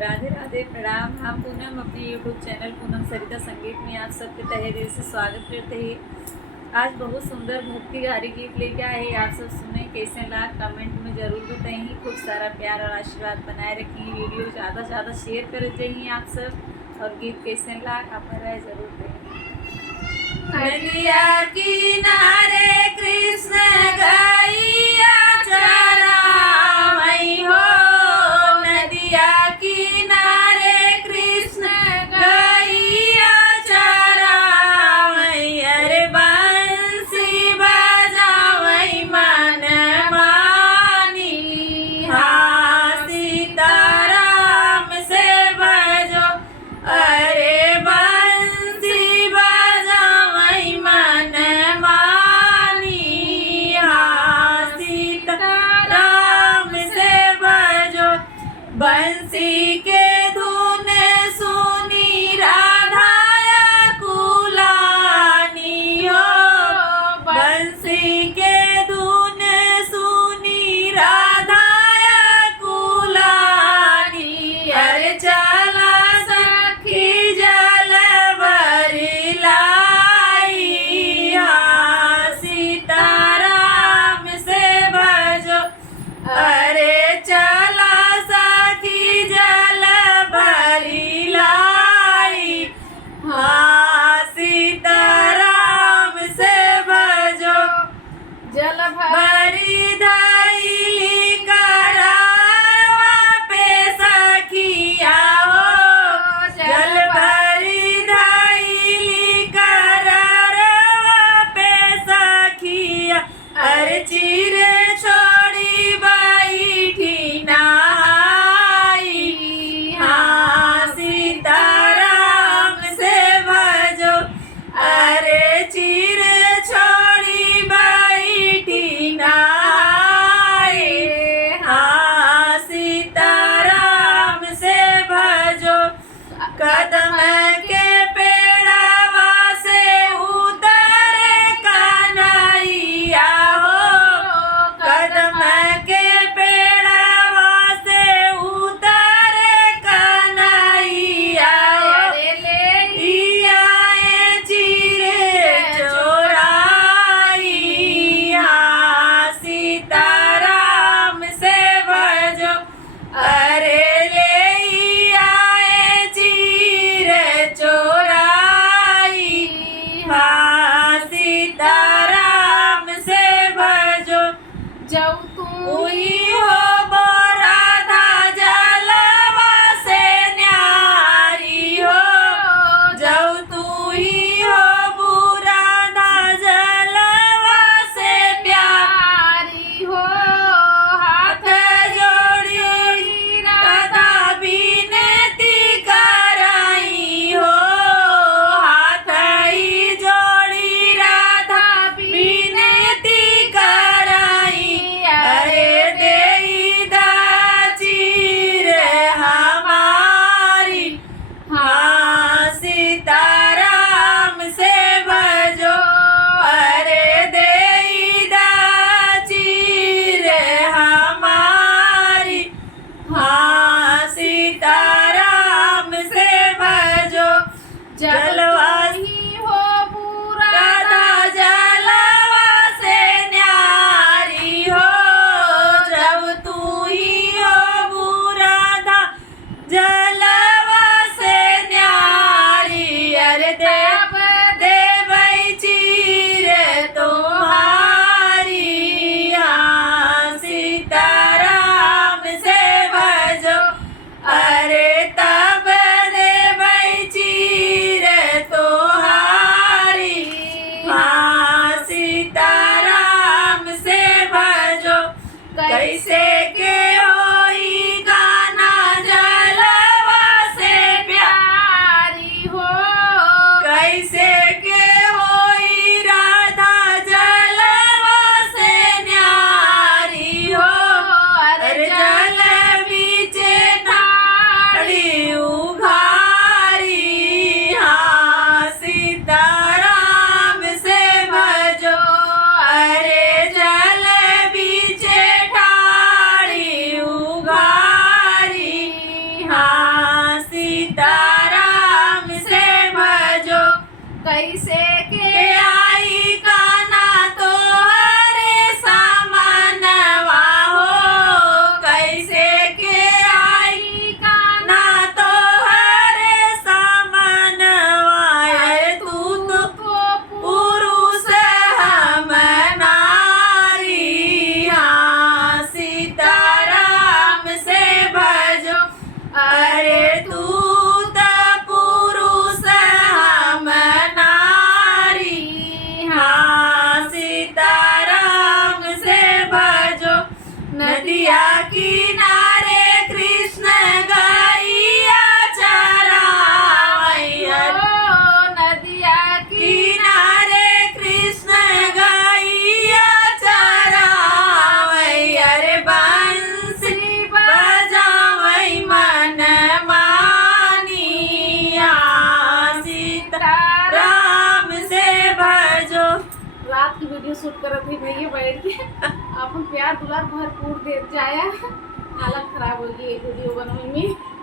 राधे राधे, प्रणाम। हम पूनम अपने यूट्यूब चैनल पूनम सरिता संगीत में आप सबके तहे दिल से स्वागत करते हैं। आज बहुत सुंदर भक्ति गारी गीत लेके आए हैं। आप सब सुने, कैसे लगा कमेंट में ज़रूर बताइए। खूब सारा प्यार और आशीर्वाद बनाए रखिए। वीडियो ज़्यादा से ज़्यादा शेयर कर जाइए आप सब। और गीत कैसे लगा आप राय ज़रूर दें। नदिया किनारे कृष्ण गैया चरावई हो। नदिया किनारे कृष्ण गैया चरावई। अरे बंसी बजावई मन मानी। हाँ सीताराम से बजो। अरे बंसी बजावई मन मानी। हाँ सीताराम से बजो। बंसी के धुन सुनी राधा कुलानी हो। बंसी के धुन सुनी राधा कुलानी। अरे चला सखी जल भरी लाई। हाँ सीताराम से भजो। अरे चला सखी जल भरी लाई। हाँ सीताराम से भजो। जल भरी धैली करारवा पे सखिया हो। जल भरी धैली करारवा पे सखिया। अरे चिर छोड़ी बैठी नहाई। हाँ सीताराम से भजो। अरे चिर छोड़ी बैठी नहाई। हाँ सीताराम से भजो। कदम के पेड़वा से उतरे कन्हैया हो। कदम के पेड़वा से उतरे कन्हैया हो। इयाए चिरे चोराई। हाँ सीताराम से भजो। अरे ले आए चिरे चोराई। हाँ सीताराम से भजो। जब तुई हो राधा जलवा से न्यारी हो। जब तू ही हो राधा जलवा से प्यारी हो। हाथ जोड़ी राधा विनती कराई हो। हाथ ही जोड़ी राधा विनती कराई। अरे देई दाचिर हमारी। हाँ सीताराम से भजो। अरे देई दाचिर हमारी। हाँ सीताराम से भजो। जलवा ही हो राधा जलवा से न्यारी हो। जब तू ही हो राधा जलवा से न्यारी। अरे देव देवई चीर तुम्हारी। हाँ सीताराम से भजो। अरे तब देवई चीर रात की वीडियो शूट करत थी भैया बैठ के अपन प्यार दुलार भरपूर दे जाया हालत खराब हो गई वीडियो बनने में।